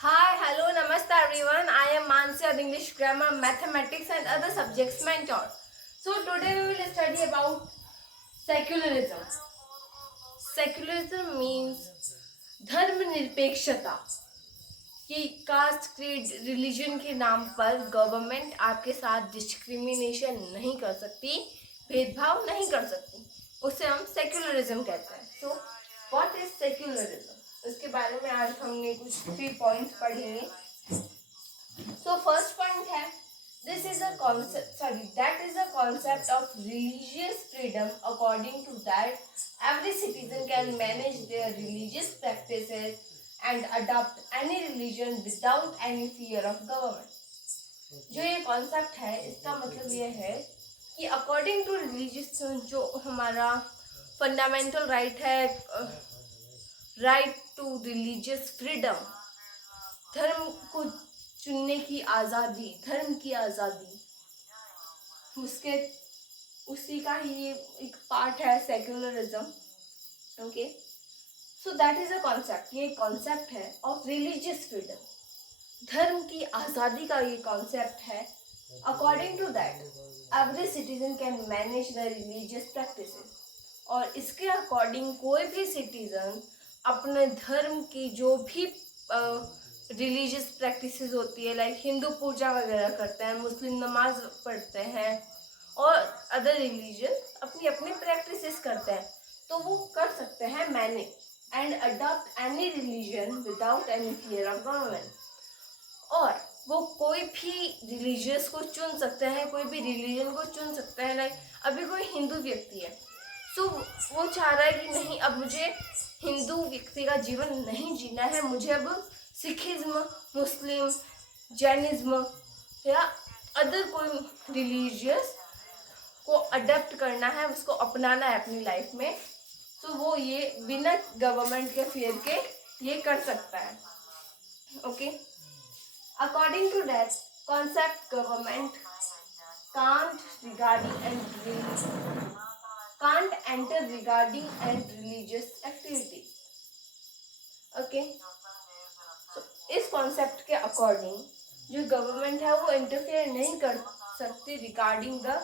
Hi, hello, namaste everyone. I am Mansi, an English grammar, mathematics and other subjects mentor. So today we will study about secularism. Secularism means धर्मनिरपेक्षता कि caste creed religion के नाम पर government आपके साथ discrimination नहीं कर सकती, भेदभाव नहीं कर सकती, उसे हम सेक्युलरिज्म कहते हैं. सो व्हाट इज सेक्युलरिज्म, इसके बारे में आज हमने कुछ 3 पॉइंट्स पढ़ेंगे. सो फर्स्ट पॉइंट है this is a concept sorry that is a concept of religious freedom. According to that, every citizen can manage their religious practices and adopt any religion without any fear of government. जो ये concept है इसका मतलब ये है कि according to religious जो हमारा फंडामेंटल राइट है, राइट टू रिलीजियस फ्रीडम, धर्म को चुनने की आज़ादी, धर्म की आज़ादी, उसके उसी का ही ये एक पार्ट है secularism. Okay, so that is a concept. ये कॉन्सेप्ट है ऑफ रिलीजियस फ्रीडम, धर्म की आज़ादी का ये कॉन्सेप्ट है. According to that every citizen can manage the religious practices. और इसके अकॉर्डिंग कोई भी सिटीजन अपने धर्म की जो भी रिलीजियस प्रैक्टिसेस होती है, लाइक हिंदू पूजा वगैरह करते हैं, मुस्लिम नमाज पढ़ते हैं और अदर रिलीजन अपनी अपनी प्रैक्टिसेस करते हैं, तो वो कर सकते हैं manage and adopt any religion without any fear of government. और वो कोई भी रिलीजियस को चुन सकते हैं, कोई भी रिलीजन को चुन सकते हैं. लाइक अभी कोई हिंदू व्यक्ति है, सो वो चाह रहा है कि नहीं, अब मुझे हिंदू व्यक्ति का जीवन नहीं जीना है, मुझे अब सिखिज्म, मुस्लिम, जैनिज्म या अदर कोई रिलीजियस को अडेप्ट करना है, उसको अपनाना है अपनी लाइफ में. तो वो ये बिना गवर्नमेंट के फियर के ये कर सकता है. Okay, according to that concept government can't enter regarding and religious activities. Okay, so इस कॉन्सेप्ट के अकॉर्डिंग जो गवर्नमेंट है वो इंटरफेयर नहीं कर सकती regarding the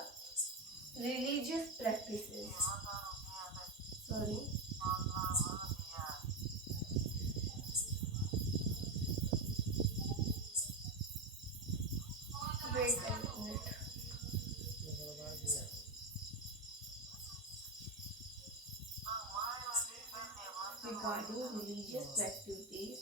religious practices. Sorry, wait a minute. Regarding religious activities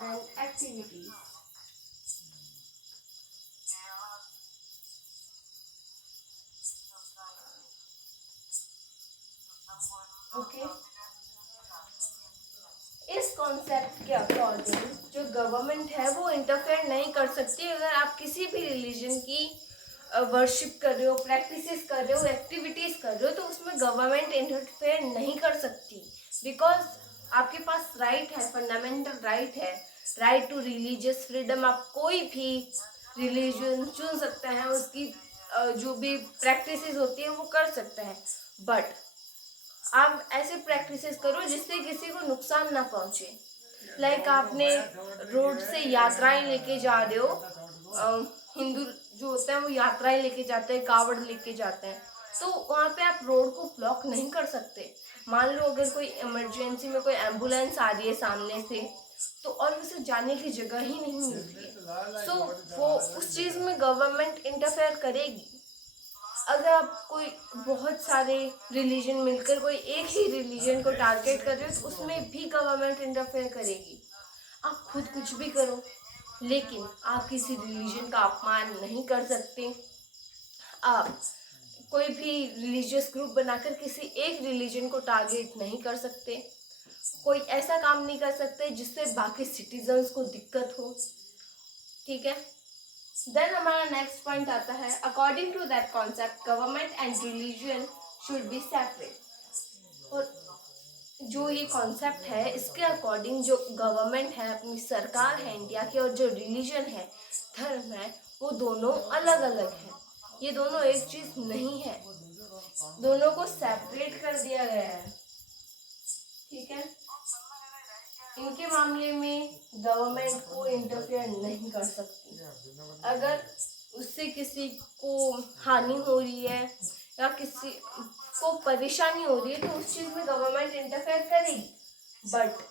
and activities. Okay, इस concept के अकॉर्डिंग जो गवर्नमेंट है वो इंटरफेयर नहीं कर सकती. अगर आप किसी भी रिलीजन की वर्शिप कर रहे हो, प्रैक्टिसेस कर रहे हो, एक्टिविटीज़ कर रहे हो, तो उसमें गवर्नमेंट इंटरफेयर नहीं कर सकती. बिकॉज आपके पास राइट है, फंडामेंटल राइट है, राइट टू रिलीजियस फ्रीडम. आप कोई भी रिलीजन चुन सकते हैं, उसकी जो भी प्रैक्टिसेस होती है वो कर सकते हैं. बट आप ऐसे प्रैक्टिसेस करो जिससे किसी को नुकसान ना पहुंचे. लाइक आपने रोड से यात्राएं लेके जा रहे हो, हिंदू जो होते हैं वो यात्राएं लेके जाते हैं, कावड़ लेके जाते हैं, तो वहाँ पे आप रोड को ब्लॉक नहीं कर सकते. मान लो अगर कोई इमरजेंसी में कोई एम्बुलेंस आ रही है सामने से, तो और उसे जाने की जगह ही नहीं मिलती है, सो वो उस चीज़ में गवर्नमेंट इंटरफेयर करेगी. अगर आप कोई बहुत सारे रिलीजन मिलकर कोई एक ही रिलीजन को टारगेट कर रहे हो, तो उसमें भी गवर्नमेंट इंटरफेयर करेगी. आप खुद कुछ भी करो, लेकिन आप किसी रिलीजन का अपमान नहीं कर सकते. आप कोई भी रिलीजियस ग्रुप बनाकर किसी एक रिलीजन को टारगेट नहीं कर सकते. कोई ऐसा काम नहीं कर सकते जिससे बाकी सिटीजन्स को दिक्कत हो. ठीक है, देन हमारा नेक्स्ट पॉइंट आता है, according to that concept government and religion should be separate. और जो ये कॉन्सेप्ट है, इसके अकॉर्डिंग जो गवर्नमेंट है, अपनी सरकार है इंडिया की, और जो रिलीजन है, धर्म है, वो दोनों अलग अलग हैं। ये दोनों एक चीज नहीं है, दोनों को सेपरेट कर दिया गया है। ठीक है, इनके मामले में गवर्नमेंट को इंटरफेयर नहीं कर सकती। अगर उससे किसी को हानि हो रही है या किसी को परेशानी हो रही है तो उस चीज में गवर्नमेंट इंटरफेयर करेगी। बट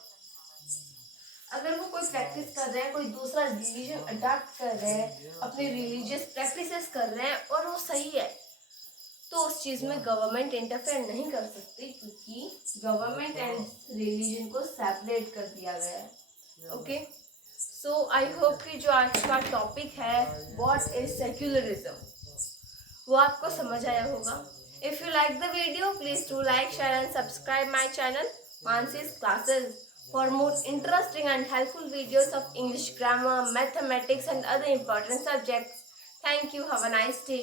अगर वो कोई प्रैक्टिस कर रहे हैं, कोई दूसरा रिलीजन अडॉप्ट कर रहे हैं, अपने रिलीजियस प्रैक्टिसेस कर रहे हैं और वो सही है, तो उस चीज में गवर्नमेंट इंटरफेयर नहीं कर सकती, क्योंकि गवर्नमेंट एंड रिलीजन को सेपरेट कर दिया गया है। ओके, सो आई होप कि जो आज का टॉपिक है व्हाट इज सेक्युलरिज्म, वो आपको समझ आया होगा। If you like the video, please do like, share and subscribe my channel Mansi's classes for more interesting and helpful videos of English grammar, mathematics and other important subjects. Thank you. Have a nice day.